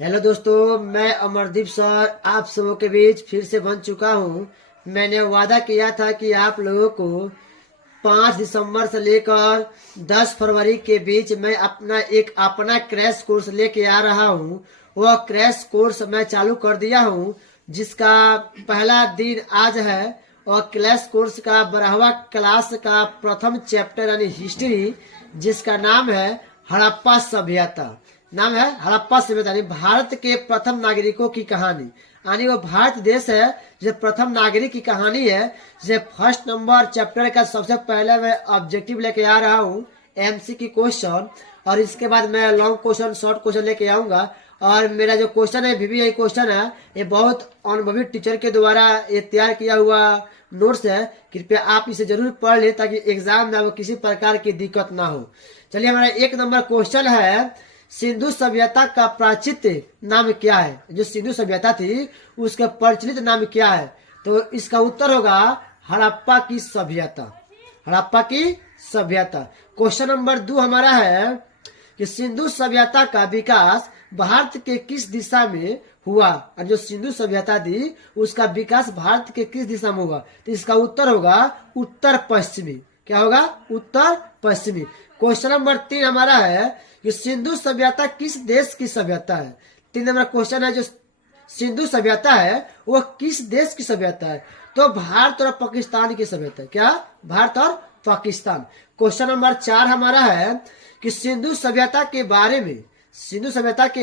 Hello दोस्तों, मैं Amardeep sir आप सबों के बीच फिर से बन चुका हूँ। मैंने वादा किया था कि आप लोगों को 5 दिसंबर से लेकर 10 फरवरी के बीच मैं अपना क्रैश कोर्स लेके आ रहा हूँ। वह क्रैश कोर्स मैं चालू कर दिया हूँ, जिसका पहला दिन आज है। और क्रैश कोर्स का 12वां क्लास का प्रथम चैप्टर यानी हिस्ट्री, जिसका नाम है हड़प्पा सभ्यता। नाम है हड़प्पा सभ्यता यानी भारत के प्रथम नागरिकों की कहानी। यानी वो भारत देश है जो प्रथम नागरिक की कहानी है। जैसे फर्स्ट नंबर चैप्टर का सबसे पहले मैं ऑब्जेक्टिव लेके आ रहा हूँ, एमसी की क्वेश्चन, और इसके बाद मैं लॉन्ग क्वेश्चन शॉर्ट क्वेश्चन लेके आऊंगा। और मेरा जो क्वेश्चन है VVI क्वेश्चन है, ये बहुत अनुभवी टीचर के द्वारा ये तैयार किया हुआ नोट्स है। कृपया आप इसे जरूर पढ़ ले ताकि एग्जाम में आपको किसी प्रकार की दिक्कत ना हो। चलिए, हमारा 1 नंबर क्वेश्चन है, सिंधु सभ्यता का प्रचलित नाम क्या है? जो सिंधु सभ्यता थी उसका प्रचलित नाम क्या है? तो इसका उत्तर होगा हड़प्पा की सभ्यता। हड़प्पा की सभ्यता। क्वेश्चन नंबर 2 हमारा है कि सिंधु सभ्यता का विकास भारत के किस दिशा में हुआ? और जो सिंधु सभ्यता थी उसका विकास भारत के किस दिशा में हुआ? तो इसका उत्तर होगा उत्तर पश्चिमी। क्या होगा? उत्तर पश्चिमी। क्वेश्चन नंबर 3 हमारा है कि सिंधु सभ्यता किस देश की सभ्यता है? 3 नंबर क्वेश्चन है, जो सिंधु सभ्यता है वह किस देश की सभ्यता है? तो भारत और पाकिस्तान की सभ्यता है। क्या? भारत और पाकिस्तान। क्वेश्चन नंबर 4 हमारा है कि सिंधु सभ्यता के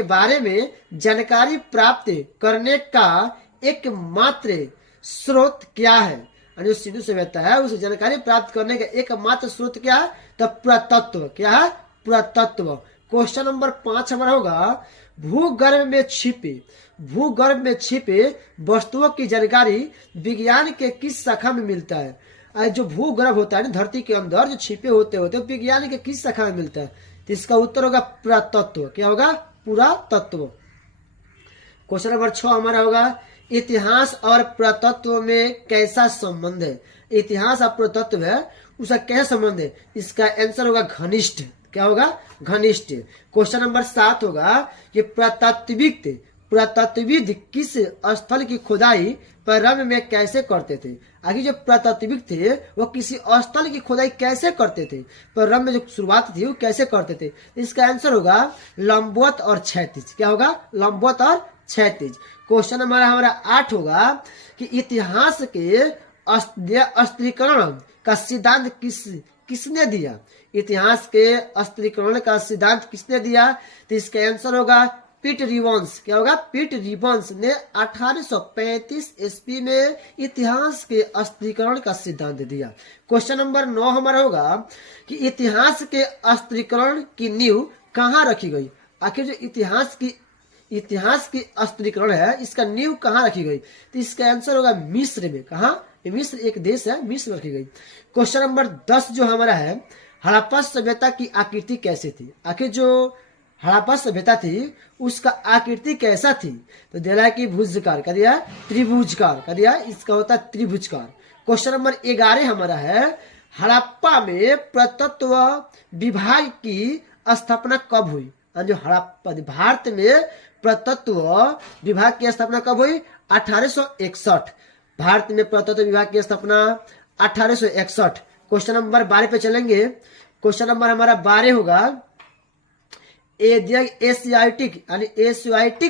बारे में जानकारी प्राप्त करने का एकमात्र स्रोत क्या है? और जो सिंधु सभ्यता है उस जानकारी प्राप्त करने का एकमात्र स्रोत क्या है? तो पुरातत्व। क्या है? पुरातत्व। क्वेश्चन नंबर 5 हमारा होगा, भूगर्भ में छिपे वस्तुओं की जानकारी विज्ञान के किस शाखा में मिलता है? जो भूगर्भ होता है ना, धरती के अंदर जो छिपे होते विज्ञान के किस शाखा में मिलता है? तो इसका उत्तर होगा पुरातत्व। क्या होगा? पुरातत्व। क्वेश्चन नंबर 6 हमारा होगा, इतिहास और पुरातत्व में कैसा संबंध है? इतिहास और पुरातत्व है उसका क्या संबंध है? इसका आंसर होगा घनिष्ठ। क्या होगा? घनिष्ठ। क्वेश्चन नंबर 7 होगा कि पुरातत्वविद किस स्थल की खुदाई प्रारंभ में कैसे करते थे? आगे जो पुरातत्वविद थे वो किसी स्थल की खुदाई कैसे करते थे? प्रारंभ में जो शुरुआत थी वो कैसे करते थे? इसका आंसर होगा लंबवत और क्षैतिज। क्या होगा? लंबवत और क्षैतिज। क्वेश्चन हमारा 8 होगा कि इतिहास के अस्त्रीकरण का सिद्धांत किसने दिया? इतिहास के अस्त्रीकरण का सिद्धांत किसने दिया? तो इसका आंसर होगा पीट रिबन्स। क्या होगा? पीट रिबन्स ने 1835 ईस्वी में इतिहास के अस्त्रीकरण का सिद्धांत दिया। क्वेश्चन नंबर 9 हमारा होगा कि इतिहास के अस्त्रीकरण की नींव कहाँ रखी गई? आखिर जो इतिहास की अस्त्रीकरण है इसका नींव कहाँ रखी गई? तो इसका आंसर होगा मिस्र में। कहाँ? मिस्र एक देश है, मिस्र रखी गई। क्वेश्चन नंबर 10 जो हमारा है, हड़प्पा सभ्यता की आकृति कैसी थी? आखिर जो हड़प्पा सभ्यता थी उसका आकृति कैसा थी? तो दिया कि भुजकार का दिया, त्रिभुजकार का दिया, इसका होता है त्रिभुजकार। क्वेश्चन नंबर 11 हमारा है, हड़प्पा में पुरातत्व विभाग की स्थापना कब हुई? जो हड़प्पा भारत में पुरातत्व विभाग की स्थापना कब हुई? 1861। भारत में पुरातत्व विभाग की स्थापना 1861। क्वेश्चन नंबर 12 पे चलेंगे। क्वेश्चन नंबर हमारा 12 होगा, एशियाटिक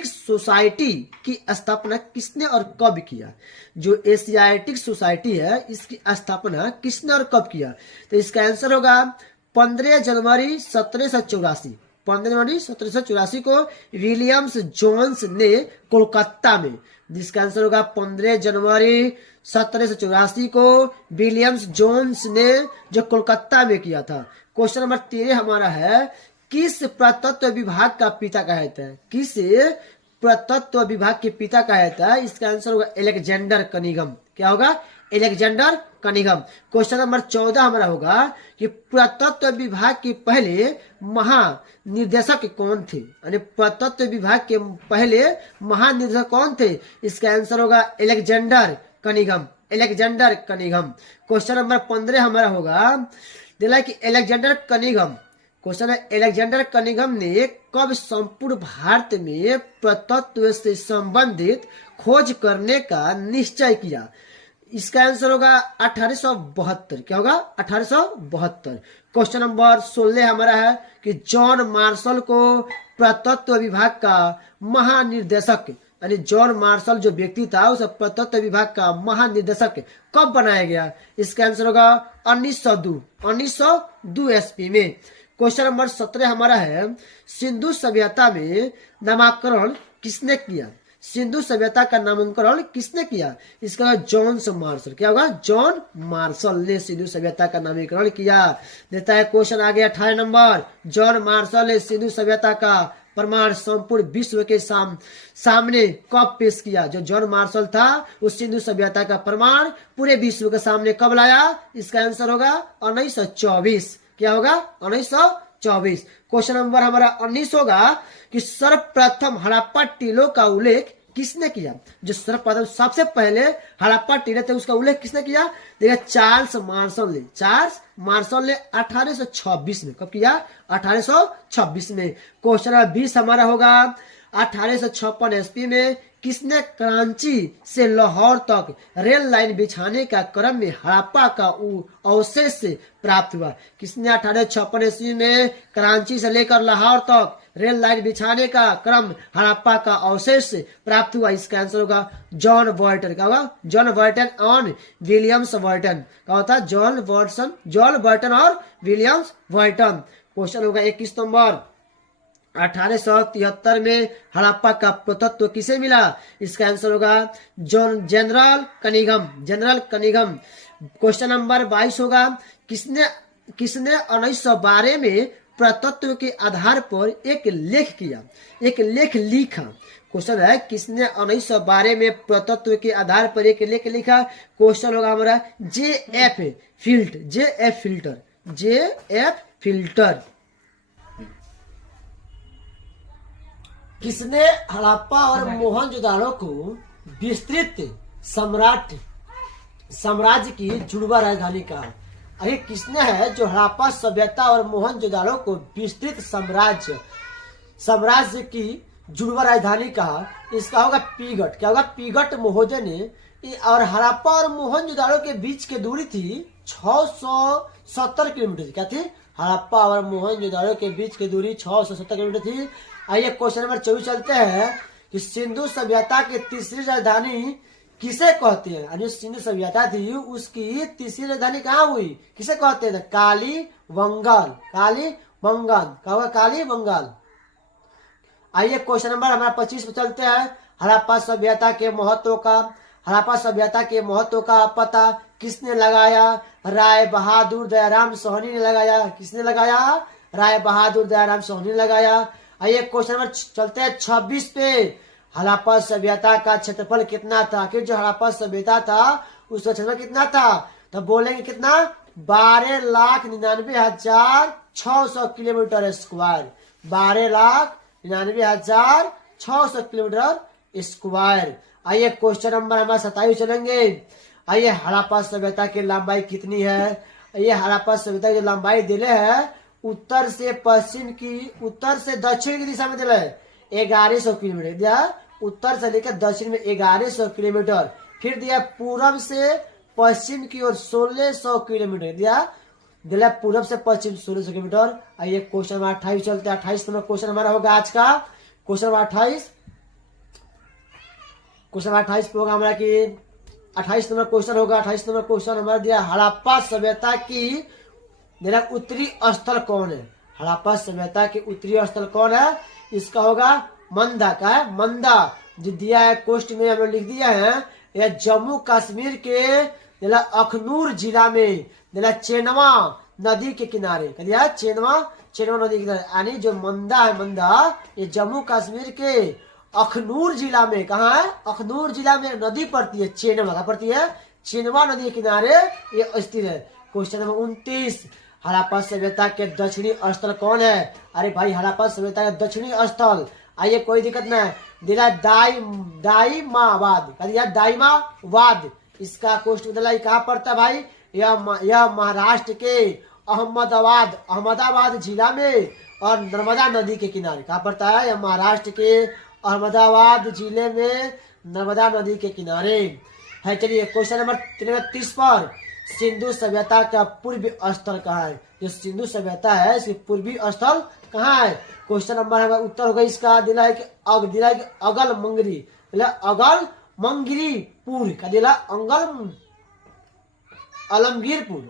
सोसाइटी की स्थापना किसने और कब किया? जो एशियाटिक सोसाइटी है इसकी स्थापना किसने और कब किया? तो इसका आंसर होगा 15 जनवरी 1784। 15 जनवरी 1784 को विलियम्स जोन्स ने कोलकाता में, जिसका आंसर होगा 15 जनवरी 1784 को विलियम्स जोन्स ने जो कोलकाता में किया था। क्वेश्चन नंबर 13 हमारा है, किस पुरातत्व विभाग का पिता कहा जाता है? किस पुरातत्व विभाग के पिता कहा जाता है? इसका आंसर होगा अलेक्जेंडर कनिंघम। क्या होगा? Alexander Cunningham. क्वेश्चन नंबर 14 हमारा होगा कि पुरातत्व विभाग के पहले महानिदेशक कौन थे? यानी पुरातत्व विभाग के पहले महानिदेशक कौन थे? इसका आंसर होगा Alexander Cunningham. Alexander Cunningham. Question number 15 हमारा होगा, दिला कि अलेक्जेंडर कनिंघम क्वेश्चन है, एलेक्जेंडर कनिंघम ने कब संपूर्ण भारत में पुरातत्व से संबंधित खोज करने का निश्चय किया? इसका आंसर होगा 1872। क्या होगा? 1872। क्वेश्चन नंबर 16 हमारा है कि जॉन मार्शल को पुरातत्व विभाग का महानिर्देशक, यानी जॉन मार्शल जो व्यक्ति था उसे पुरातत्व विभाग का महानिर्देशक कब बनाया गया? इसका आंसर होगा 1902 ईस्वी में। क्वेश्चन नंबर 17 हमारा है, सिंधु सभ्यता में नामकरण किसने किया? सिंधु सभ्यता का नामकरण किसने किया? इसका जॉन मार्शल। क्या होगा? जॉन मार्शल ने सिंधु सभ्यता का नामकरण किया। देता है क्वेश्चन आगे 18 नंबर, जॉन मार्शल ने सिंधु सभ्यता का प्रमाण संपूर्ण विश्व के सामने कब पेश किया? जो जॉन मार्शल था उस सिंधु सभ्यता का प्रमाण पूरे विश्व के सामने कब लाया? इसका आंसर होगा 1924। क्या होगा? 1924। क्वेश्चन नंबर हमारा 19 होगा कि सर्वप्रथम हड़प्पा टीलों का उल्लेख किसने किया? जो सर्वप्रथम सबसे पहले हड़प्पा टीले थे उसका उल्लेख किसने किया? देखिए चार्ल्स मार्शल ने 1826 में। कब किया? 1826 में। क्वेश्चन नंबर 20 हमारा होगा, 1856 ईस्वी में किसने कराची से लाहौर तक रेल लाइन बिछाने का क्रम में हड़प्पा का अवशेष प्राप्त हुआ? किसने 1856 ईस्वी में कराची से लेकर लाहौर तक रेल लाइन बिछाने का क्रम हड़प्पा का अवशेष प्राप्त हुआ? इसका आंसर होगा जॉन वर्टन। क्या होगा? जॉन वर्टन और विलियम्स वर्टन। क्या होता है? जॉन वर्टन और विलियम्स वर्टन। क्वेश्चन होगा 21 नंबर, 1873 में हड़प्पा का पुरातत्व किसे मिला? इसका आंसर होगा जनरल कनिंघम। क्वेश्चन नंबर 22 होगा, किसने 1912 में पुरातत्व के आधार पर एक लेख लिखा? क्वेश्चन है, किसने 1912 में पुरातत्व के आधार पर एक लेख लिखा? क्वेश्चन होगा हमारा जे.एफ. फिल्टर। किसने हड़प्पा और मोहनजोदाड़ो को विस्तृत साम्राज्य की जुड़वा राजधानी कहा? अरे किसने है जो हड़प्पा सभ्यता और मोहनजोदाड़ो को विस्तृत साम्राज्य की जुड़वा राजधानी कहा? इसका होगा पीगट। क्या होगा? पीगट महोदय ने। और हड़प्पा और मोहनजोदाड़ो के बीच की दूरी थी 670 किलोमीटर। क्या थी? हड़प्पा और मोहनजोदाड़ो के बीच की दूरी 670 किलोमीटर थी। आइए क्वेश्चन नंबर 24 चलते हैं कि सिंधु सभ्यता की तीसरी राजधानी किसे कहते हैं? जो सिंधु सभ्यता थी उसकी तीसरी राजधानी कहाँ हुई? किसे कहते हैं? कालीबंगाल। कालीबंगाल। आइए क्वेश्चन नंबर हमारा 25 पे चलते हैं। हड़प्पा सभ्यता के महत्व का पता किसने लगाया? राय बहादुर दयाराम सोहनी ने लगाया। किसने लगाया? राय बहादुर दयाराम सोहनी ने लगाया। आइए क्वेश्चन नंबर चलते हैं 26 पे। हड़प्पा सभ्यता का क्षेत्रफल कितना था? कि जो हड़प्पा सभ्यता था उसका क्षेत्रफल कितना था? तो बोलेंगे कितना? 12,99,600 किलोमीटर स्क्वायर। 12,99,600 kilometre square. आइए क्वेश्चन नंबर हमारा 27 चलेंगे। आइए हड़प्पा सभ्यता की लंबाई कितनी है? ये हड़प्पा सभ्यता की लंबाई दिले है उत्तर से दक्षिण की दिशा में दिला है 1100 किलोमीटर दिया। उत्तर से लेकर दक्षिण में 1100 किलोमीटर। फिर दिया पूरब से पश्चिम की ओर 1600 किलोमीटर दिला पूरब से पश्चिम 1600 किलोमीटर। आइए क्वेश्चन नंबर 28 चलते हैं। 28 नंबर क्वेश्चन हमारा होगा आज का। क्वेश्चन नंबर 28 पे होगा हमारा कि 28 नंबर क्वेश्चन होगा। 28 नंबर क्वेश्चन हमारा दिया, हड़प्पा सभ्यता की उत्तरी स्थल कौन है? हड़प्पा सभ्यता के उत्तरी स्थल कौन है? इसका होगा मंदा। का है? मंदा जो दिया है कोस्ट में हम लोग लिख दिया है। यह जम्मू कश्मीर के अखनूर जिला में चेनवा नदी के किनारे दिया। चेनवा नदी के किनारे, यानी जो मंदा है, मंदा ये जम्मू कश्मीर के अखनूर जिला में। कहाँ है? अखनूर जिला में नदी पड़ती है चेनवा पड़ती है। चेनवा नदी के किनारे ये स्थित है। क्वेश्चन नंबर 29, हड़प्पा सभ्यता के दक्षिणी स्थल कौन है? अरे भाई हड़प्पा सभ्यता के दक्षिणी स्थल, आइए कोई दिक्कत नहीं, दिला दाइमावाद। इसका कोष्ट कहाँ पड़ता है भाई? यह महाराष्ट्र के अहमदाबाद जिला में और नर्मदा नदी के किनारे। कहाँ पड़ता है? यह महाराष्ट्र के अहमदाबाद जिले में नर्मदा नदी के किनारे है। चलिए क्वेश्चन नंबर 30 पर सिंधु सभ्यता का पूर्वी स्थल कहाँ है? जो सिंधु सभ्यता है इसकी पूर्वी स्थल कहाँ है? क्वेश्चन नंबर हमारा उत्तर होगा इसका दिला है कि अगल मंगरी, अगल मंगरीपुर का दिला आलमगीरपुर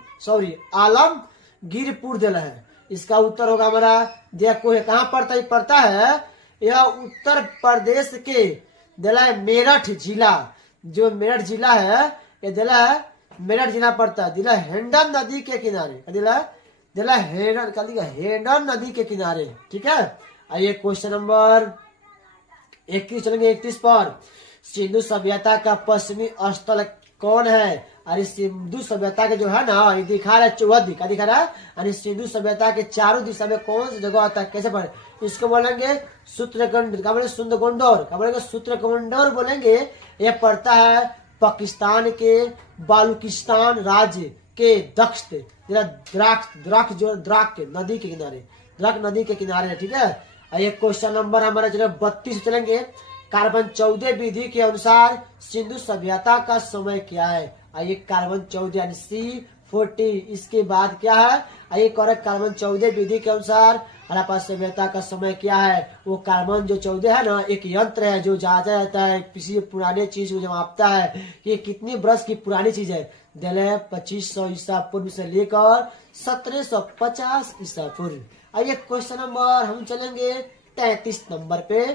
दिला है। इसका उत्तर होगा हमारा देखो कहाँ पड़ता है? यह उत्तर प्रदेश के दिला है मेरठ जिला। जो मेरठ जिला है ये दिला है मेरठ जिला पड़ता है, दिला हेंडन नदी के किनारे, दिला हेंडन नदी के किनारे। ठीक है, आइए क्वेश्चन नंबर 31 चलेंगे। 31 पर सिंधु सभ्यता का पश्चिमी स्थल कौन है? अरे सिंधु सभ्यता के जो है ना ये दिखा रहा है चौहद का दिखा रहा है। अरे सिंधु सभ्यता के चारों दिशा में कौन सी जगह आता है? कैसे पढ़े इसको? बोलेंगे सूत्रगंड, क्या बोलेंगे? सुंदरगोंडोर, क्या बोलेंगे? सूत्रगोंडोर बोलेंगे। ये पड़ता है पाकिस्तान के बालूचिस्तान राज्य के द्राक नदी के किनारे। ठीक है, ये क्वेश्चन नंबर हमारा जो 32 चलेंगे। कार्बन 14 विधि के अनुसार सिंधु सभ्यता का समय क्या है? आइए कार्बन 14 यानी C40 इसके बाद क्या है? आइए करेक्ट कार्बन 14 विधि के अनुसार हड़प्पा सभ्यता का समय क्या है? वो कार्बन जो 14 है ना एक यंत्र है जो जांचा जाता है किसी पुराने चीज को जो मापता है कि कितनी वर्ष की पुरानी चीज है। दिले 2500 ईसा पूर्व से लेकर 1750 ईसा पूर्व। आइए क्वेश्चन नंबर हम चलेंगे 33 नंबर पे।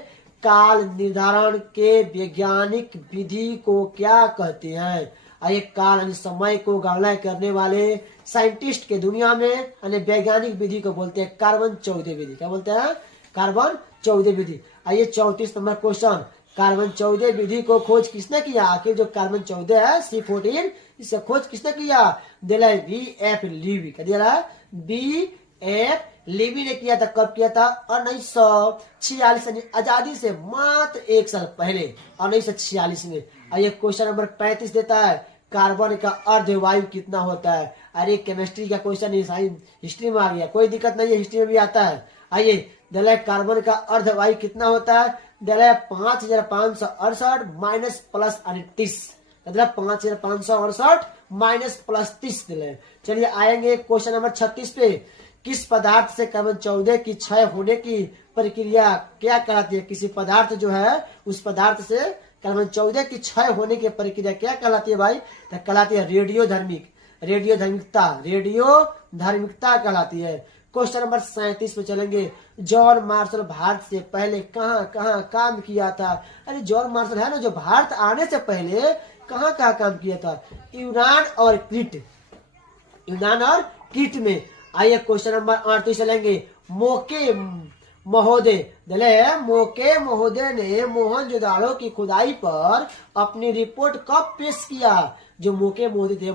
काल निर्धारण के वैज्ञानिक विधि को क्या कहते हैं? आइए काल यानी समय को गणना करने वाले साइंटिस्ट के दुनिया में वैज्ञानिक विधि को बोलते हैं कार्बन 14 विधि। क्या बोलते हैं? कार्बन 14 विधि। आइए 34 नंबर क्वेश्चन। कार्बन 14 विधि को खोज किसने किया? आखिर जो कार्बन 14 है C14 इससे खोज किसने किया? दिला BF लीवी। क्या दिया? BF लीवी ने किया था। कब किया था? 1946 यानी आजादी से मात्र 1 साल पहले 1946 में। आइए क्वेश्चन नंबर 35 देता है कार्बन का अर्धवायु कितना होता है? अरे केमिस्ट्री का क्वेश्चन हिस्ट्री में आ गया, कोई दिक्कत नहीं है, हिस्ट्री में भी आता है। आइए दिला कार्बन का अर्धवायु कितना होता है? दिला 5568 माइनस प्लस 30। 5568 माइनस प्लस 30 दिले। चलिए आएंगे क्वेश्चन नंबर 36 पे। किस पदार्थ से कार्बन 14 की क्षय होने की प्रक्रिया क्या कहलाती है? किसी पदार्थ जो है उस पदार्थ से कार्बन 14 की क्षय होने की प्रक्रिया क्या कहलाती है भाई? तो कहलाती है रेडियोधर्मिकता कहलाती है। क्वेश्चन नंबर 37 पे चलेंगे। जॉन मार्शल भारत से पहले कहाँ काम किया था? अरे जॉन मार्शल है ना जो भारत आने से पहले कहाँ काम किया था? यूनान और क्रीट में। आइए क्वेश्चन नंबर 38 चलेंगे। मोके महोदय ने मोहनजोदाड़ो की खुदाई पर अपनी रिपोर्ट कब पेश किया? जो मोके महोदय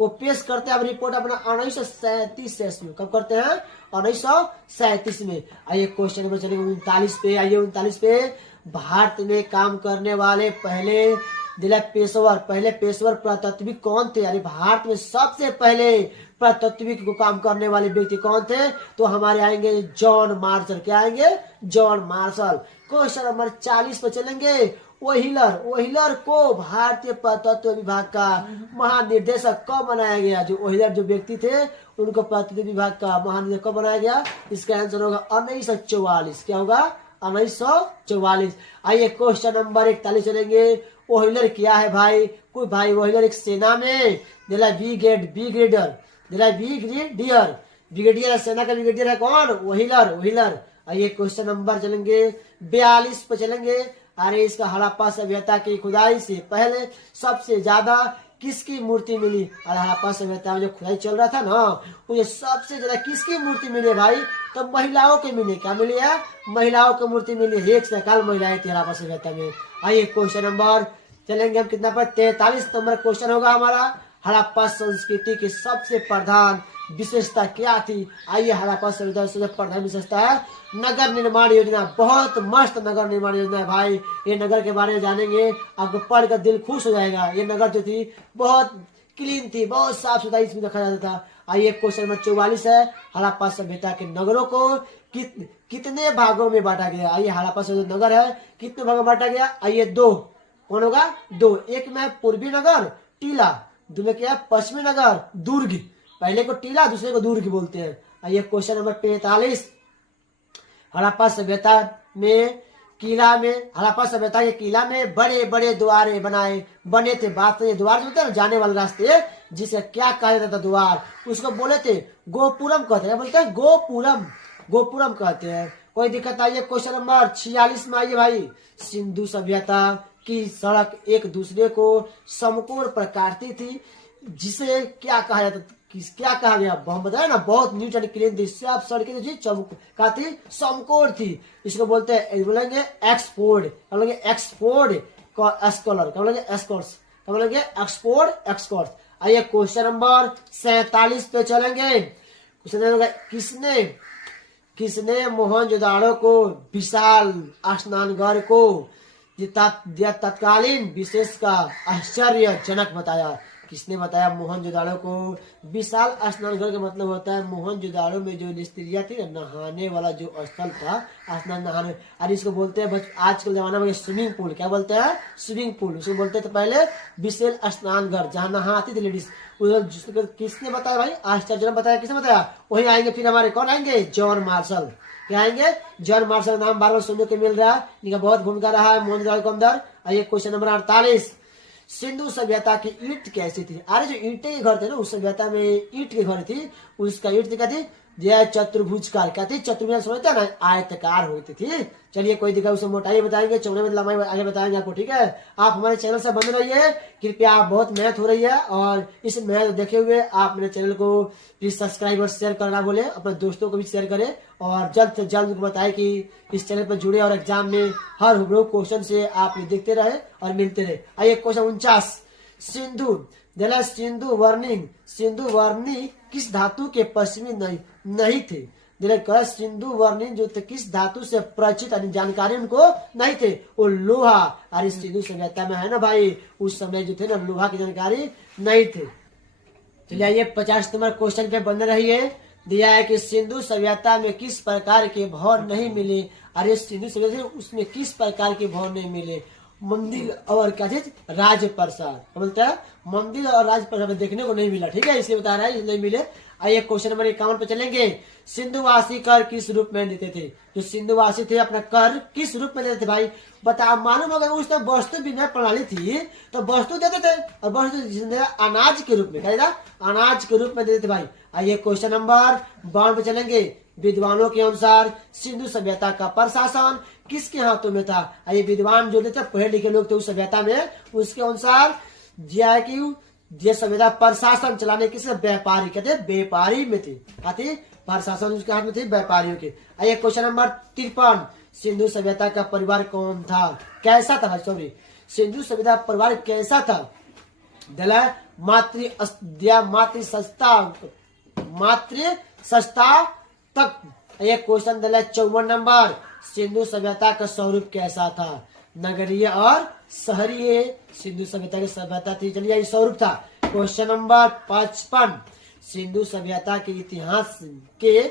वो पेश करते हैं अब रिपोर्ट अपना 1937 में। कब करते हैं? 1937 में। आइए क्वेश्चन नंबर चलेंगे 39 पे। आइए 39 पे। भारत में काम करने वाले पहले पेशेवर पुरातत्विक कौन थे? यानी भारत में सबसे पहले पुरातत्विक को काम करने वाले व्यक्ति कौन थे? तो हमारे आएंगे जॉन मार्शल। क्या आएंगे? John Marshall. क्वेश्चन नंबर 40 पे चलेंगे। ओहिलर को भारतीय पुरातत्व विभाग का महानिदेशक कब बनाया गया? जो ओहिलर जो व्यक्ति थे उनको पुरातत्व विभाग का महानिदेशक कब बनाया गया? इसका आंसर होगा 1944। क्या होगा? 1944। आइए क्वेश्चन नंबर 41 चलेंगे। ओहिलर क्या है भाई? कोई भाई ओहिलर एक सेना में ब्रिगेडियर सेना का ब्रिगेडियर है कौन? ओहिलर। आइए क्वेश्चन नंबर चलेंगे 42 पे चलेंगे। अरे इसका हड़प्पा सभ्यता की खुदाई से पहले सबसे ज्यादा किसकी मूर्ति मिली? और हड़प्पा सभ्यता में जो खुदाई चल रहा था ना मुझे सबसे ज्यादा किसकी मूर्ति मिली भाई? तो महिलाओं के मिली। क्या मिली है? महिलाओं की मूर्ति मिली। 1 से काल महिलाएं थी हड़प्पा सभ्यता में। आइए क्वेश्चन नंबर चलेंगे हम कितना पर? 43 नंबर क्वेश्चन होगा हमारा। हड़प्पा संस्कृति की सबसे प्रधान विशेषता क्या थी? आइए हड़प्पा सभ्यता सबसे प्रधान विशेषता है नगर निर्माण योजना। बहुत मस्त नगर निर्माण योजना है भाई। ये नगर के बारे में जानेंगे आपको पढ़कर दिल खुश हो जाएगा। ये नगर जो थी बहुत क्लीन थी, बहुत साफ सुथरा इसमें रखा जाता था। आइए क्वेश्चन नंबर 44 है, हड़प्पा सभ्यता के नगरों को कितने भागों में बांटा गया। आइए हड़प्पा से जो नगर है कितने भागों में बांटा गया। आइए दो, कौन होगा, दो। एक में पूर्वी नगर टीला, दूसरे क्या पश्चिमी नगर दुर्ग। पहले को टीला दूसरे को दुर्ग बोलते हैं। आइए क्वेश्चन नंबर 45, हड़प्पा सभ्यता के किला में बड़े बड़े द्वार बने थे। बात ये द्वार जो थे ना, जाने वाले रास्ते, जिसे क्या कहा जाता था द्वार, उसको बोले थे गोपुरम कहते हैं। बोलते हैं गोपुरम कहते हैं। कोई दिक्कत आइए क्वेश्चन नंबर 46 में। आइए भाई, सिंधु सभ्यता की सड़क एक दूसरे को समकोण पर काटती थी, जिसे क्या कहा जाता, क्या कहा गया, हम बताया ना, बहुत नीट एंड क्लीन थी। आप सड़कें जो थी समकोण थी, इसको बोलते हैं, बोलेंगे एक्सपोर्ड, क्या बोलेंगे एक्सपोर्ड स्कॉलर, क्या बोलेंगे एस्कॉर्ट्स, क्या बोलेंगे एक्सपोर्ट। आइए क्वेश्चन नंबर 47 पे चलेंगे। किसने मोहनजोदाड़ो को विशाल स्नानघर को तत्कालीन विशेष का आश्चर्यजनक बताया। किसने बताया मोहनजोदाड़ो को विशाल स्नानघर का मतलब होता है मोहनजोदाड़ो में जो स्त्रियां थी ना, नहाने वाला जो स्थल था, स्नान नहाने, और इसको बोलते हैं आजकल जमाना में स्विमिंग पूल, क्या बोलते हैं स्विमिंग पूल, उसको बोलते थे पहले विशाल स्नानघर, जहाँ नहाती थी लेडीज। किसने बताया भाई, आश्चर्यजनक बताया, किसने बताया, वही आएंगे फिर हमारे, कौन आएंगे, जॉन मार्शल। क्या आएंगे, जॉन मार्शल, नाम बार बार सुनने को मिल रहा है, इनका बहुत भूमिका रहा है मोहनजोदाड़ो के अंदर। आइए क्वेश्चन नंबर 48, सिंधु सभ्यता की ईंट कैसी थी। अरे जो ईंटे के घर थे ना, उस सभ्यता में ईंट के घर थी, उसका ईंट क्या थी, चतुर्भुजकार, क्या थी, चतुर्भुज समझते ना, आयताकार होती थी। चलिए कोई दिक्कत, उसे मोटाई बताएंगे, चौड़े में लंबाई आगे बताएंगे आपको, ठीक है। आप हमारे चैनल से बने रहिए, कृपया, आप बहुत मेहनत हो रही है, और इस मेहनत देखे हुए आप मेरे चैनल को प्लीज सब्सक्राइब और शेयर करना बोले, अपने दोस्तों को भी शेयर करें, और जल्द से जल्द उनको बताएं कि इस चैनल पर जुड़े और एग्जाम में हर हुबहू क्वेश्चन से आप देखते रहे और मिलते रहे। आइए क्वेश्चन 49, सिंधु वर्णी किस धातु के पश्चिमी नहीं थे। सिंधु वर्णी जो थे किस धातु से परिचित जानकारी उनको नहीं थे, वो लोहा। और इस सिंधु सभ्यता में है ना भाई, उस समय जो थे ना, लोहा की जानकारी नहीं थे। चलिए आइए 50 नंबर क्वेश्चन पे बने रहिए। दिया है कि सिंधु सभ्यता में किस प्रकार के भवन नहीं मिले। अरे सिंधु सभ्यता उसमें किस प्रकार के भवन नहीं मिले, मंदिर और क्या चीज, राजप्रसाद, बोलता है मंदिर और राजप्रसाद देखने को नहीं मिला, ठीक है, इसलिए बता रहा है नहीं मिले। आइए क्वेश्चन नंबर 51 पे चलेंगे। सिंधुवासी कर किस रूप में देते थे। जो सिंधुवासी थे अपना कर किस रूप में देते थे भाई, बता, मालूम अगर उस टाइम वस्तु विनिमय प्रणाली थी तो वस्तु देते थे, और वस्तु अनाज के रूप में, क्या अनाज के रूप में देते थे भाई। आइए क्वेश्चन नंबर 52 पे चलेंगे। विद्वानों के अनुसार सिंधु सभ्यता का प्रशासन किसके हाथों में था। आइए विद्वान जो थे, पढ़े लिखे लोग थे उस सभ्यता में, उसके अनुसार ये सभ्यता प्रशासन चलाने किससे, व्यापारी, कहते व्यापारी में थे, आती प्रशासन उसके हाथ में थे, व्यापारियों के। आइए क्वेश्चन नंबर 53, सिंधु सभ्यता का परिवार कौन था, कैसा था भाई, सॉरी, सिंधु सभ्यता परिवार कैसा था। मातृ सस्ता तक। ये क्वेश्चन 54 नंबर, सिंधु सभ्यता का स्वरूप कैसा था, नगरीय और शहरीय सिंधु सभ्यता की सभ्यता थी। चलिए ये स्वरूप था। क्वेश्चन नंबर 55, सिंधु सभ्यता के इतिहास के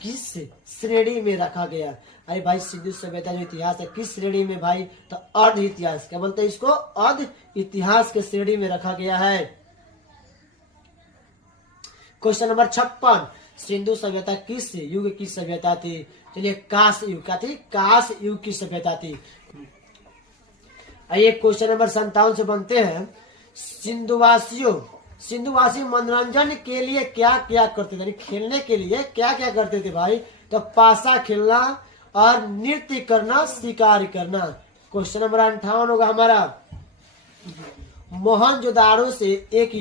किस श्रेणी में रखा गया। अरे भाई सिंधु सभ्यता जो इतिहास है किस श्रेणी में भाई, तो अर्ध इतिहास, क्या बोलते हैं इसको, अर्ध इतिहास के श्रेणी में रखा गया है। क्वेश्चन नंबर 56, सिंधु सभ्यता किस युग की सभ्यता थी। चलिए काश युग, क्या थी, काश युग की सभ्यता थी। आइए क्वेश्चन नंबर 57 से बनते हैं। सिंधुवासी मनोरंजन के लिए क्या क्या करते थे, खेलने के लिए क्या क्या करते थे भाई, तो पासा खेलना और नृत्य करना, शिकार करना। क्वेश्चन नंबर 58 होगा हमारा। मोहनजोदाड़ो से एक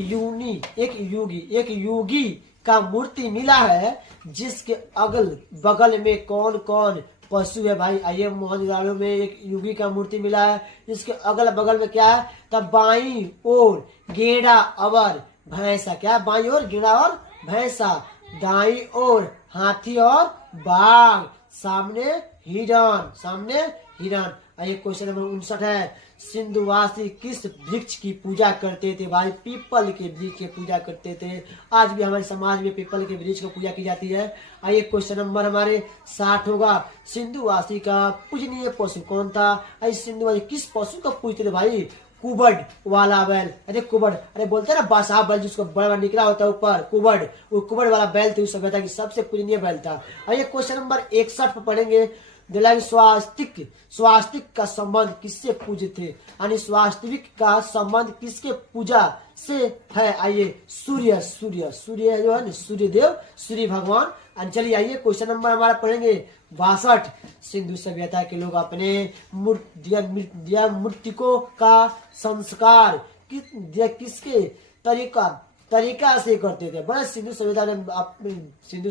योगी का मूर्ति मिला है, जिसके अगल बगल में कौन कौन पशु है भाई। आइए मोहनजोदाड़ो में एक योगी का मूर्ति मिला है, जिसके अगल बगल में क्या है, तब बाई और गेड़ा और भैंसा, क्या बाई और गेड़ा और भैंसा, दाई और हाथी और बाघ, सामने हिरण। आइए क्वेश्चन नंबर 59 है। सिंधुवासी किस वृक्ष की पूजा करते थे भाई? पीपल के वृक्ष की पूजा करते थे। आज भी हमारे समाज में पीपल के वृक्ष को पूजा की जाती है। आइए क्वेश्चन नंबर हमारे 60 होगा, सिंधुवासी का पूजनीय पशु कौन था? आई सिंधुवासी किस पशु को पूजते थे भाई? कुबड़ वाला बैल। अरे कुबड़, अरे बोलते हैं ना बादशाह बैल जिसको बड़ा बड़ा निकला होता है ऊपर, कुबड़, वो कुबड़ वाला बैल थी उस सभ्यता की सबसे पूजनीय बैल था। आइए क्वेश्चन नंबर 61 पर पढ़ेंगे, दिलाई स्वास्तिक, स्वास्तिक का संबंध किससे पूज्य थे? यानी स्वास्तिक का संबंध किसके पूजा से है? आइए सूर्य, सूर्य, सूर्य जो है ना, सूर्य देव, सूर्य भगवान। चलिए आइए क्वेश्चन नंबर हमारा पढ़ेंगे 62, सिंधु सभ्यता के लोग अपने मूर्तिकों का संस्कार किसके तरीका से करते थे? बस सिंधु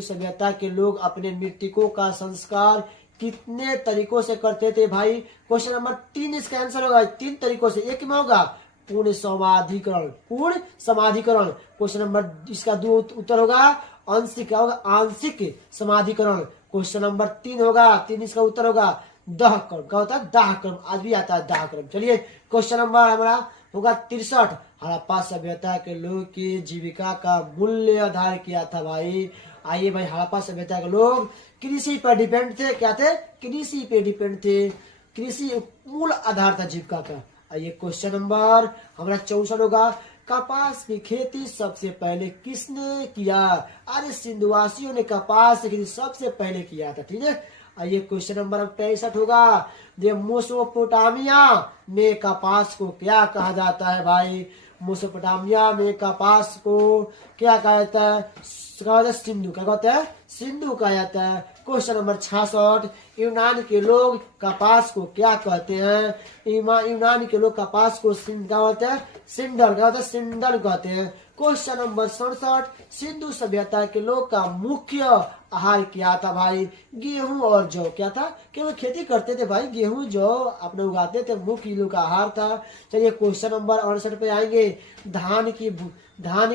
सभ्यता के लोग अपने मृतकों का संस्कार कितने तरीकों से करते थे भाई? क्वेश्चन नंबर 3 इसका आंसर होगा 3 तरीकों से। एक में होगा पूर्ण समाधिकरण, पूर्ण समाधिकरण। क्वेश्चन नंबर इसका 2 उत्तर होगा आंशिक, क्या होगा? आंशिक समाधिकरण। क्वेश्चन नंबर 3 होगा, 3 इसका उत्तर होगा दाह क्रम। क्या होता है? दाह क्रम, आज भी आता है दाह क्रम। चलिए क्वेश्चन नंबर हमारा होगा 63, हड़प्पा सभ्यता के लोग की जीविका का मूल्य आधार क्या था भाई? आइए भाई, हड़प्पा सभ्यता के लोग कृषि पर डिपेंड थे। क्या थे? कृषि पे डिपेंड थे। कृषि मूल आधार था जीविका का। आइए क्वेश्चन नंबर हमारा 64 होगा, कपास की खेती सबसे पहले किसने किया? अरे सिंधुवासियों ने कपास की खेती सबसे पहले किया था। ठीक है, आइए क्वेश्चन नंबर 65 होगा, मेसोपोटामिया में कपास को क्या कहा जाता है भाई? मेसोपोटामिया में कपास को क्या कहा जाता है? सिंधु। क्या कहते हैं? सिंधु कहा जाता है। क्वेश्चन नंबर 66, यूनान के लोग कपास को क्या कहते हैं? यूनान के लोग कपास को क्या कहते हैं? सिंडल। क्या होता है? सिंडल कहते हैं। क्वेश्चन नंबर 67, सिंधु सभ्यता के लोग का मुख्य आहार क्या था भाई? गेहूं और जौ। क्या था? केवल खेती करते थे भाई, गेहूं जौ अपने उगाते थे, मुख्य लोग का आहार था। चलिए क्वेश्चन नंबर 68 पे आएंगे, धान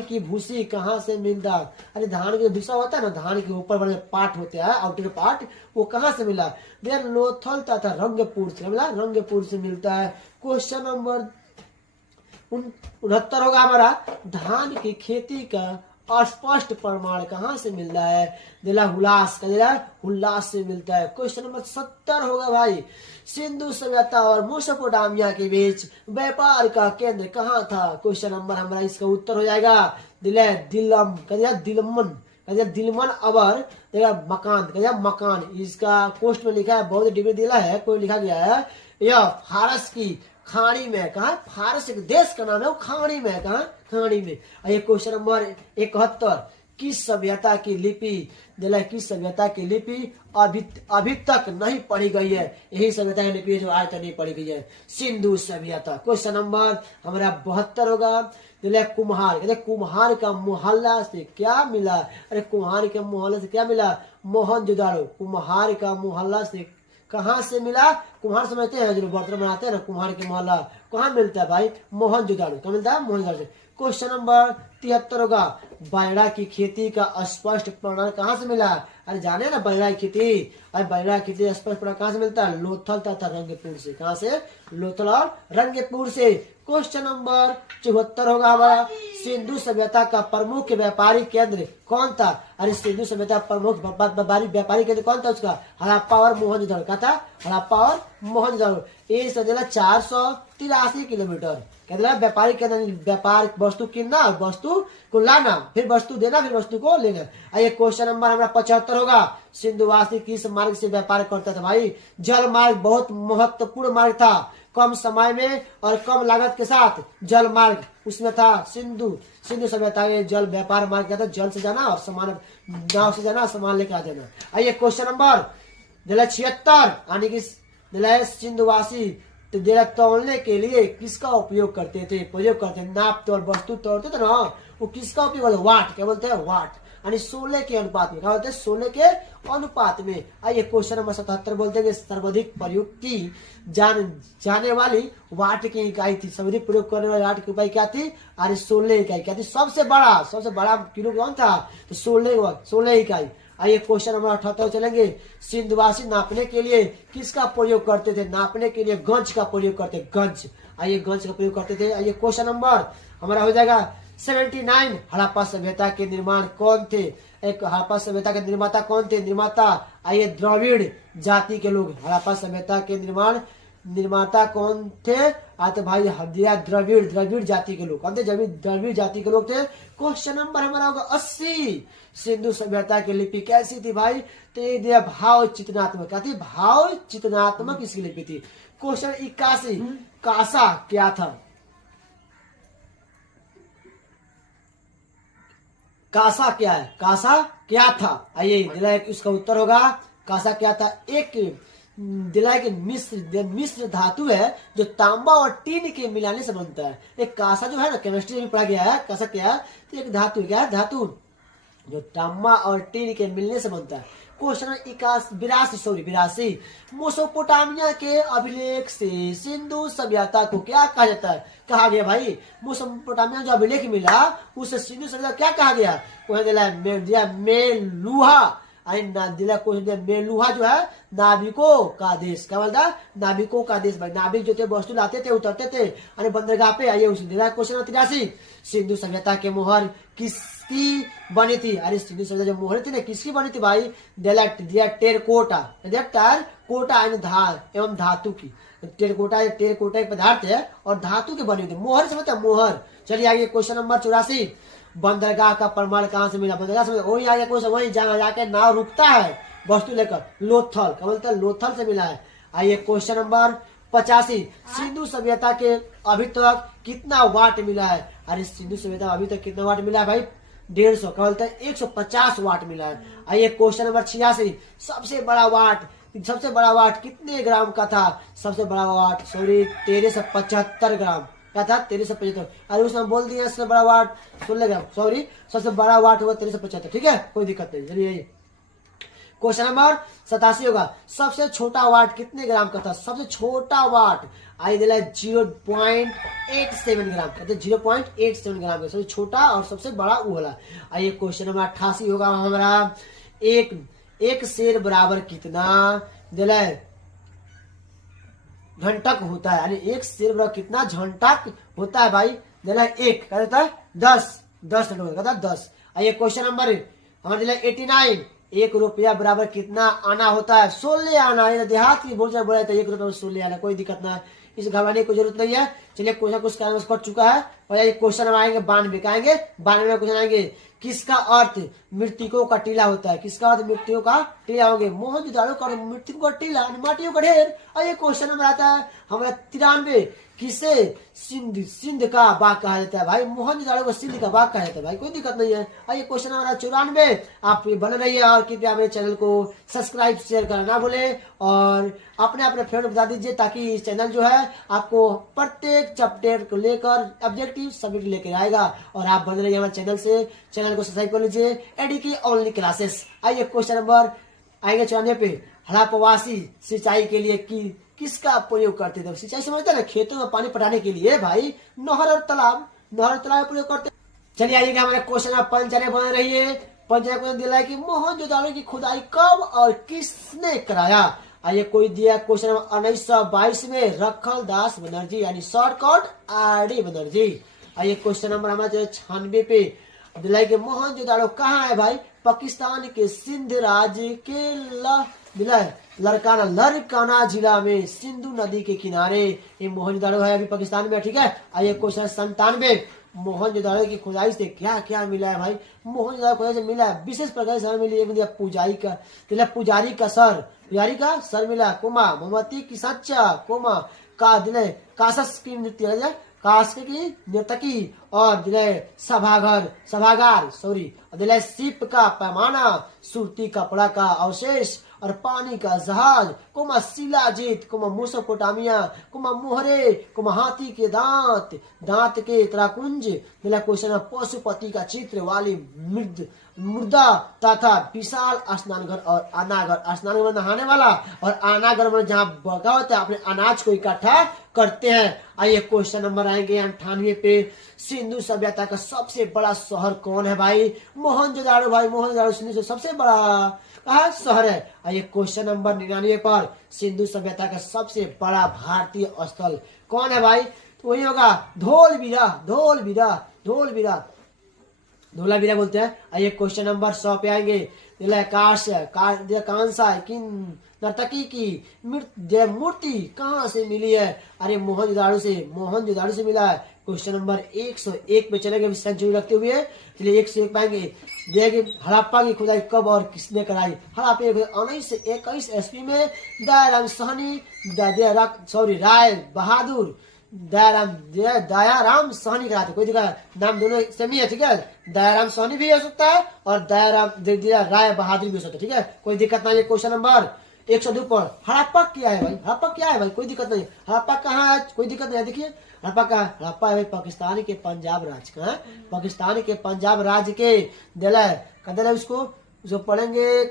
की भूसी कहाँ से मिलता? अरे धान के भूसा होता है ना, धान के ऊपर बड़े पार्ट होते हैं, आउटर पार्ट, वो कहाँ से मिला? भैया लोथल तथा रंगपुर से मिला, रंगपुर से मिलता है। क्वेश्चन नंबर 69 होगा हमारा, धान की खेती का स्पष्ट प्रमाण कहाँ से मिलता है? दिला हुलास का, दिला हुलास से मिलता है। क्वेश्चन नंबर 70 होगा भाई, सिंधु सभ्यता और मेसोपोटामिया के बीच व्यापार का केंद्र कहाँ था? क्वेश्चन नंबर हमारा इसका उत्तर हो जाएगा दिला दिलम, दिलमन, दिलमन अबर मकान, मकान। इसका पोस्ट में लिखा है, बहुत डिग्री दिला है, कोई लिखा गया है यह फारस की खाड़ी में। कहा? फारस एक देश का नाम है, वो खाड़ी में। कहा? खाड़ी में। ये क्वेश्चन नंबर 71, किस सभ्यता की लिपि? किस सभ्यता की लिपि अभी तक नहीं पढ़ी गई है? यही सभ्यता की लिपि जो आज तक नहीं पढ़ी गई है, सिंधु सभ्यता। क्वेश्चन नंबर हमारा 72 होगा, कुम्हार। कहते कुम्हार का मोहल्ला से क्या मिला? अरे कुम्हार के मोहल्ले से क्या मिला? मोहनजोदाड़ो। कुम्हार का मोहल्ला से कहाँ से मिला? कुम्हार समझते हैं जो बर्तन बनाते हैं ना, कुम्हार के मोहल्ला कहाँ मिलता है भाई? मोहनजोदाड़ो। कहाँ मिलता है? मोहनजोदाड़ो से। क्वेश्चन नंबर 73 होगा, बैरा की खेती का स्पष्ट प्रमाण कहाँ से मिला? अरे जाने ना बैरा की खेती। अरे बैरा की खेती स्पष्ट प्रमाण कहाँ से मिलता है? लोथल तथा रंगपुर से। कहाँ से? लोथल और रंगपुर से। क्वेश्चन नंबर 74 होगा हमारा, सिंधु सभ्यता का प्रमुख व्यापारिक केंद्र कौन था? अरे सिंधु सभ्यता प्रमुख व्यापारिक केंद्र कौन था उसका? हड़प्पा और मोहनजोदड़ो। क्या था? हड़प्पा और मोहनजोदड़ो। ये सजेला 483 किलोमीटर। कहते व्यापारिक केंद्र, व्यापार वस्तु किनना, वस्तु को लाना, फिर वस्तु देना, फिर वस्तु को लेना। आइए क्वेश्चन नंबर हमारा 75 होगा, सिंधुवासी किस मार्ग से व्यापार करता था भाई? जल मार्ग बहुत महत्वपूर्ण मार्ग था, कम समय में और कम लागत के साथ जल मार्ग उसमें था। सिंधु सभ्यता में जल व्यापार मार्ग क्या था? जल से जाना और सामान, नाव से जाना, सामान लेकर आ जाना। आइए क्वेश्चन नंबर 76, यानी कि सिंधुवासी तौलने के लिए किसका उपयोग करते थे? नाप तोड़ वस्तु तोड़ते थे ना, वो किसका उपयोग करते? वाट। क्या बोलते हैं? वाट। यानी 16 के अनुपात में। क्या बोलते हैं? 16 के अनुपात में। आइए क्वेश्चन नंबर 77 बोलते हैं, सर्वाधिक प्रयुक्त की जाने वाली वाट की इकाई थी। सर्वाधिक प्रयोग करने वाली वाट की इकाई क्या थी? अरे 16 इकाई क्या थी? सबसे बड़ा किलो कौन था? तो 16 इकाई। आइए क्वेश्चन नंबर 78 चलेंगे। सिंधुवासी नापने के लिए किसका प्रयोग करते थे? नापने के लिए गंज का प्रयोग करते, गंज। आइए गंज का प्रयोग करते थे। आइए क्वेश्चन नंबर हमारा हो जाएगा 79। हड़प्पा सभ्यता के निर्माण कौन थे? एक हड़प्पा सभ्यता के निर्माता कौन थे? निर्माता आइए द्रविड़ जाति के लोग। हड़प्पा सभ्यता के निर्माता कौन थे? तो भाई हदिया द्रविड़ जाति के लोग कौन थे? द्रविड़ जाति के लोग थे। क्वेश्चन नंबर हमारा होगा 80। सिंधु सभ्यता की लिपि कैसी थी भाई? तो ये दिया भाव चितनात्मक। क्या थी? भाव चितनात्मक इसकी लिपि थी। क्वेश्चन 81, कासा क्या था? कासा क्या है? कासा क्या था? आइए दिलाए उसका उत्तर होगा कासा क्या था? एक दिलाए कि मिश्र धातु है जो तांबा और टीन के मिलाने से बनता है। एक कासा जो है ना, केमिस्ट्री में पढ़ा गया है। कासा क्या है? तो एक धातु क्या है? धातु जो तांबा और टीन के मिलने से बनता है। क्वेश्चन 82 मेसोपोटामिया के अभिलेख से सिंधु सभ्यता को क्या कहा जाता है? कहा गया भाई मेसोपोटामिया जो अभिलेख मिला उसे सिंधु सभ्यता क्या कहा गया? मेलुहा। मेलुहा जो है नाविकों का देश। क्या बोलता? नाविकों का देश। भाई नाविक जो थे वस्तु लाते थे, उतरते थे बंदरगाह पे। आइए उसे क्वेश्चन 83, सिंधु सभ्यता के मोहर किसकी बनी थी? अरे सिंधु सभ्यता जो मोहर थी ना किसकी बनी थी भाई? टेरकोटा धार एवं धातु की। टेरकोटा एक पदार्थ है और धातु की बनी थी। मोहर से मतलब मोहर। चलिए आगे क्वेश्चन नंबर 84, बंदरगाह का प्रमाण कहाँ से मिला? बंदरगाह से वही आगे क्वेश्चन, वही जहाँ जाके नाव रुकता है वस्तु लेकर, लोथल। क्या बोलते हैं? लोथल से मिला है। आइए क्वेश्चन नंबर 85, सिंधु सभ्यता के अभी तक कितना वाट मिला है? अरे सिंधु सभ्यता अभी तक कितना वाट मिला है भाई? 150। क्या बोलते हैं? 150 वाट मिला है। आइए क्वेश्चन नंबर 86, सबसे बड़ा वाट कितने ग्राम का था? सबसे बड़ा वाट 1375 ग्राम क्या था? 1375। अरे उसने बोल दिया सबसे बड़ा वाट 16 ग्राम। सबसे बड़ा वाट हुआ 1375। ठीक है, कोई दिक्कत नहीं। चलिए क्वेश्चन नंबर 87 होगा, सबसे छोटा वाट कितने ग्राम का था? सबसे छोटा वाट आई दिला 0.87 ग्राम का। 0.87 ग्राम का सबसे छोटा और सबसे बड़ा वो वाला। आइए क्वेश्चन नंबर 88 होगा हमारा, एक शेर बराबर कितना दिला घंटक होता है? यानी एक शेर बराबर कितना घंटक होता है भाई? दिला एक क्या होता है? 10 10। आइए क्वेश्चन नंबर हमारे दिला 89, 1 रुपया बराबर कितना आना होता है? 16 आना। ये देहात की बोल बोला था 1 रुपया 16 आना। कोई दिक्कत ना है, इस घबराने की जरूरत नहीं है। चलिए क्वेश्चन कुछ कर चुका है और ये क्वेश्चन हम आएंगे 92 का। आएंगे 92 में क्वेश्चन आएंगे, किसका अर्थ मृतकों का टीला होता है? किसका अर्थ मृतकों का टीला होंगे? मोहनजोदड़ो का मृतकों का टीला माटियों का ढेर। और ये क्वेश्चन नंबर आता है हमारा 93, किसे सिंध का बाग कहा जाता है भाई? मोहनजोदड़ो को सिंध का बाग कहा जाता है भाई। कोई दिक्कत नहीं है। आइए क्वेश्चन नंबर 94, आप बने रहिए और कृपया मेरे चैनल को सब्सक्राइब शेयर करना ना भूले और अपने फ्रेंड बता दीजिए ताकि इस चैनल जो है आपको प्रत्येक चैप्टर को लेकर ऑब्जेक्टिव सब्जेक्ट लेकर आएगा। और आप बने रहिए हमारे चैनल को सब्सक्राइब कर लीजिए। एडी की ऑनलाइन क्लासेस। आइए क्वेश्चन नंबर आएंगे 94 पे, हड़प्पावासी सिंचाई के लिए किसका प्रयोग करते थे? सिंचाई समझते ना, खेतों में पानी पटाने के लिए भाई नहर और तालाब प्रयोग करते। चलिए आइएगा हमारे क्वेश्चन आप पंचरे बन रही है। पंचरे क्वेश्चन दिया है कि मोहनजोदड़ो की खुदाई कब और किसने कराया? आइए कोई दिया क्वेश्चन 1922 में रखल दास बनर्जी यानी शॉर्टकट आरडी बनर्जी। आइए क्वेश्चन नंबर हमारे 96 पे दिलाई के मोहनजोदड़ो कहाँ है भाई? पाकिस्तान के सिंध राज्य के लरकाना जिला में सिंधु नदी के किनारे ये मोहनजोदड़ो है, अभी पाकिस्तान में। ठीक है, आइए क्वेश्चन 97, मोहनजोदड़ो की खुदाई से क्या क्या मिला है भाई? मोहनजोदड़ो खुदाई से मिला है विशेष प्रकार से मिली। एक दिया पुजारी का सर मिला, कोमा मोमबत्ती की सच्चा, कोमा का दिले कासस की नृत्य काश की नर्तकी और दिले सभागार दिले सीप का पैमाना, सूती कपड़ा का अवशेष और पानी का जहाज, कुमा शिलाजीत, कुमा मेसोपोटामिया, कुमा मोहरे, कुमा हाथी के दांत के तराकुंज। दिला क्वेश्चन पशुपति का चित्र वाली मुर्दा तथा विशाल स्नानघर और अनागर। स्नानघर में नहाने वाला और अनागर में जहाँ बगा होता है अपने अनाज को इकट्ठा करते हैं। आइए क्वेश्चन नंबर आएंगे 98 पे। सिंधु सभ्यता का सबसे बड़ा शहर कौन है भाई? मोहनजोदाड़ो भाई, मोहनजोदाड़ो सिंधु से सबसे बड़ा कहा शहर है। आइए क्वेश्चन नंबर 99 पर, सिंधु सभ्यता का सबसे बड़ा भारतीय स्थल कौन है भाई? तो वही होगा धोलावीरा, धोलावीरा, धोलावीरा, धोलावीरा बोलते हैं। आइए क्वेश्चन नंबर 100 पे आएंगे। कांसा किन नर्तकी की मूर्ति कहाँ से मिली है? अरे मोहनजोदाड़ो से, मोहनजोदाड़ो से मिला है। क्वेश्चन नंबर 101 पे चलेंगे सेंचुरी रखते हुए। चलिए 101 पाएंगे। देखिए हड़प्पा की खुदाई कब और किसने कराई? हड़प्पा 1921 ईस्वी में दयाराम सहनी, राय बहादुर दयाराम सहनी कराते। कोई दिक्कत, नाम दोनों सेम ही है, ठीक है। दयाराम सहनी भी हो सकता है और दयाराम राय बहादुर भी हो सकता है, ठीक है, कोई दिक्कत नहीं है। क्वेश्चन नंबर 102 पर, हड़प्पा क्या है भाई? हड़प्पा क्या है भाई? कोई दिक्कत नहीं। हड़प्पा कहाँ है? कोई दिक्कत नहीं है। देखिए हड़प्पा का, हड़प्पा है पाकिस्तान के पंजाब राज्य का, पाकिस्तान के पंजाब राज्य के दिला है का दिला, उसको पढ़ेंगे।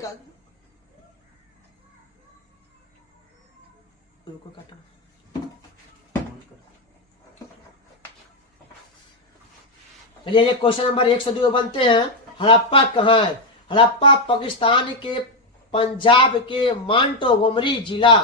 चलिए ये क्वेश्चन नंबर 102 बनते हैं। हड़प्पा कहाँ है? हड़प्पा पाकिस्तान के पंजाब के मांटोगोमरी जिला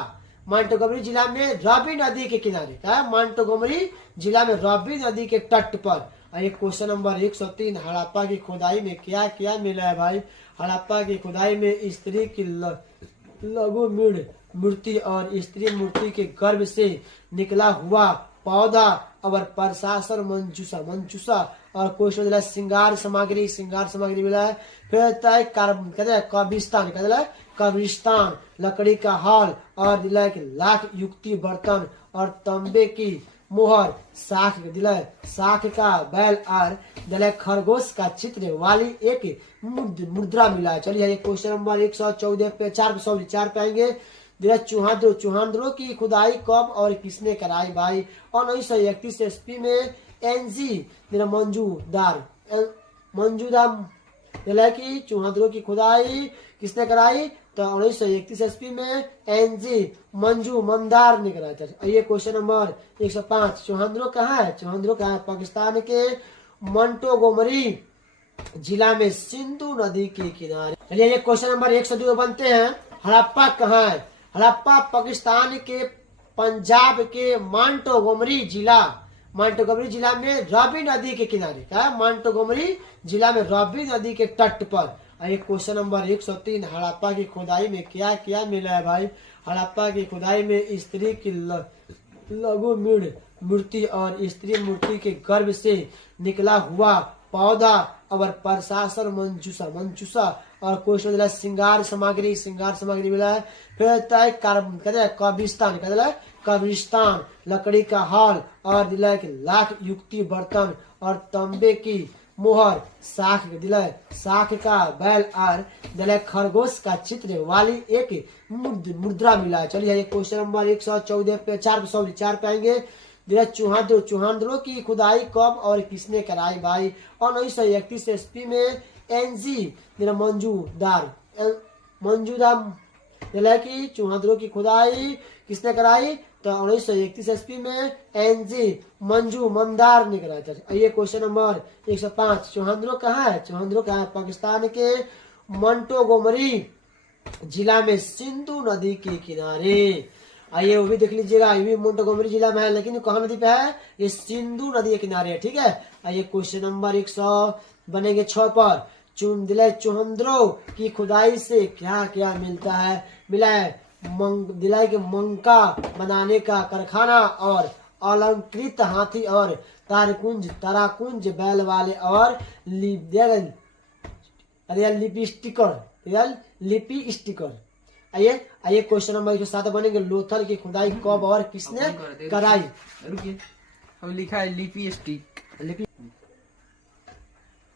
में रावी नदी के किनारे का, मांटोगोमरी जिला में रावी नदी के तट पर। ये क्वेश्चन नंबर 103, हड़प्पा की खुदाई में क्या क्या मिला है भाई? हड़प्पा की खुदाई में स्त्री की लघु मूर्ति और स्त्री मूर्ति के गर्भ से निकला हुआ पौधा और प्रशासन मंचूसा और क्वेश्चन श्रृंगार सामग्री मिला है। फिर कब्रिस्तान लकड़ी का हॉल और लाख युक्ति बर्तन और तांबे की मोहर, साख का बैल और खरगोश का चित्र वाली एक मुद्रा मिला है। चलिए क्वेश्चन नंबर 114 पे 4 पे आएंगे। चौहानद्रो की खुदाई कब और किसने कराई भाई? 1931 ईस्वी में एनजी मंजूदार की चौहानद्रो की खुदाई किसने कराई? तो 1931 ईस्वी में एनजी मंजूमदार ने कराया था। ये क्वेश्चन नंबर 105, चौहानद्रो कहाँ है? चौहानद्रो कहाँ है? पाकिस्तान के मोंटोगोमरी जिला में सिंधु नदी के किनारे। चलिए ये क्वेश्चन नंबर 102 बनते हैं। हड़प्पा कहाँ है? हड़प्पा पाकिस्तान के पंजाब के मांटोगोमरी जिला में रावी नदी के किनारे का, मांटोगोमरी जिला में रावी नदी के तट पर। ये क्वेश्चन नंबर 103, हड़प्पा की खुदाई में क्या क्या मिला है भाई? हड़प्पा की खुदाई में स्त्री की लघु मूर्ति और स्त्री मूर्ति के गर्भ से निकला हुआ पौधा और प्रशासन मंचूसा और क्वेश्चन श्रृंगार सामग्री मिला है। फिर कब्रिस्तान लकड़ी का हॉल और लाख युक्ति बर्तन और तांबे की मोहर, साख का बैल और खरगोश का चित्र वाली एक मुद्रा मिला है। चलिए क्वेश्चन नंबर 114 पे 4 पे आएंगे। चौहानद्रो की खुदाई कब और किसने कराई भाई? 1931 ईस्वी में एनजी मंजूदार की चौहानद्रो की खुदाई किसने कराई? तो 1931 ईस्वी में एनजी मंजूमदार ने कराया था। ये क्वेश्चन नंबर 105, चौहानद्रो कहाँ है? चौहानद्रो कहाँ है? पाकिस्तान के मोंटोगोमरी जिला में सिंधु नदी के किनारे। आइए वो भी देख लीजिएगा, ये भी मोंटोगोमरी जिला में है, लेकिन कहाँ नदी पे है? ये सिंधु नदी के किनारे है, ठीक है। आइए क्वेश्चन नंबर 100 बनेंगे 6 पर। चौहानद्रो की खुदाई से क्या क्या मिलता है? मिला है के मंका बनाने का कारखाना और अलंकृत हाथी और ताराकुंज बैल वाले और लिपि स्टिकर। आइए क्वेश्चन नंबर 107 बनेंगे। लोथल की खुदाई कब और किसने कराई? रुकिए, हम लिखा है लिपि स्टिक।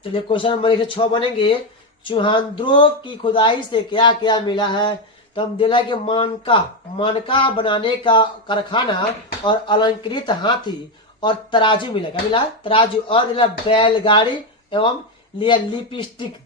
चलिए क्वेश्चन नंबर 106 बनेंगे। चौहानद्रो की खुदाई से क्या क्या मिला है? तो हम दिला के मानका बनाने का कारखाना और अलंकृत हाथी और तराजू मिला। क्या मिला? तराजू और दिला बैलगाड़ी एवं लिपस्टिक।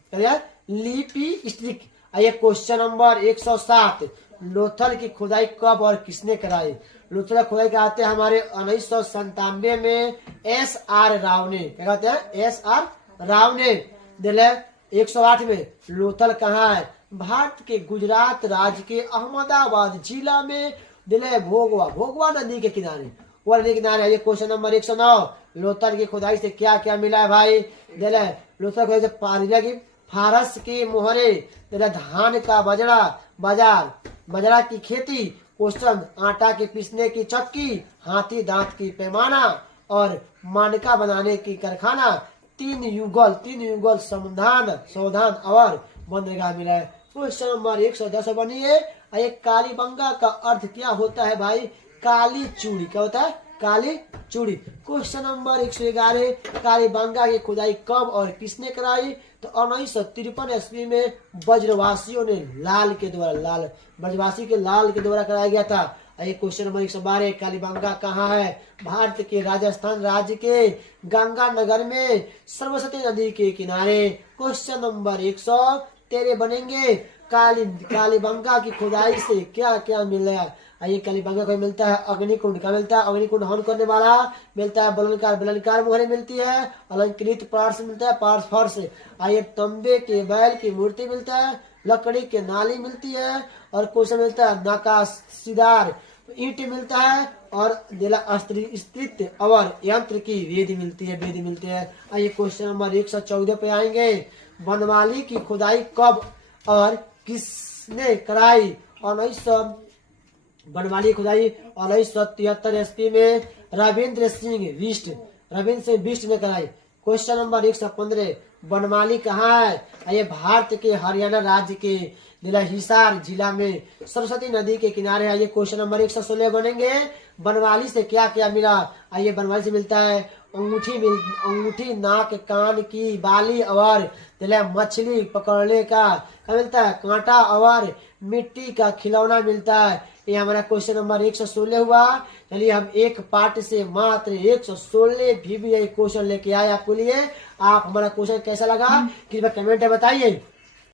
आइए क्वेश्चन नंबर 107, लोथल की खुदाई कब और किसने कराई? लोथल खोदाई कहते हैं हमारे 1997 में SR राव ने, क्या कहते हैं, SR राव ने दिले। 108 में लोथल कहाँ है, भारत के गुजरात राज्य के अहमदाबाद जिला में दिले भोगवा, भोगवा नदी के किनारे, वो नदी के किनारे है। ये क्वेश्चन नंबर 109, लोथल की खुदाई से क्या क्या मिला है भाई, दिले लोथल खुदाई से पानी की फारस की मोहरे, दिले धान का बजड़ा बाजार, बजरा की खेती, क्वेश्चन आटा के पीसने की चक्की, हाथी दांत की पैमाना और मानका बनाने की कारखाना, तीन युगल समाधान और बंदरगाह मिला है। क्वेश्चन नंबर 110 बनिए। ये कालीबंगा का अर्थ क्या होता है भाई, काली चूड़ी, क्या होता है, काली चूड़ी। क्वेश्चन नंबर 111, कालीबंगा की खुदाई कब और किसने कराई, तो 1953 ईस्वी में ब्रजवासियों ने लाल के द्वारा कराया गया था। ये क्वेश्चन नंबर 112, कालीबंगा कहाँ है, भारत के राजस्थान राज्य के गंगानगर में सरस्वती नदी के किनारे। क्वेश्चन नंबर 113 बनेंगे, कालीबंगा की खुदाई से क्या क्या मिला है। ये कालीबंगा को मिलता है अग्निकुंड, का मिलता है अग्निकुंड हवन करने वाला, मिलता है बलनकार मोहरे मिलती है, अलंकृत पार्स मिलता है, पार्स फर्श। ये तांबे के बैल की मूर्ति मिलता है, लकड़ी के नाली मिलती है, और क्वेश्चन मिलता है नकाशीदार ईंट मिलता है, और दिला स्त्रित और यंत्र की वेदी मिलती है। ये क्वेश्चन नंबर 114 पे आएंगे, बनवाली की खुदाई कब और किसने कराई, बनवाली खुदाई 1973 ईस्वी में रविंद्र सिंह बिष्ट ने कराई। क्वेश्चन नंबर 115, बनवाली कहाँ है, ये भारत के हरियाणा राज्य के हिसार जिला में सरस्वती नदी के किनारे है। ये क्वेश्चन नंबर 116 बनेंगे, बनवाली से क्या क्या मिला। ये बनवाली से मिलता है अंगूठी, नाक कान की बाली और मछली पकड़ने का मिलता है, कांटा और मिट्टी का खिलौना मिलता है। ये हमारा क्वेश्चन नंबर 116 हुआ। चलिए हम एक पार्ट से मात्र 116 भी क्वेश्चन लेके आए आपके लिए। आप हमारा क्वेश्चन कैसा लगा कृपया कमेंट में बताइए।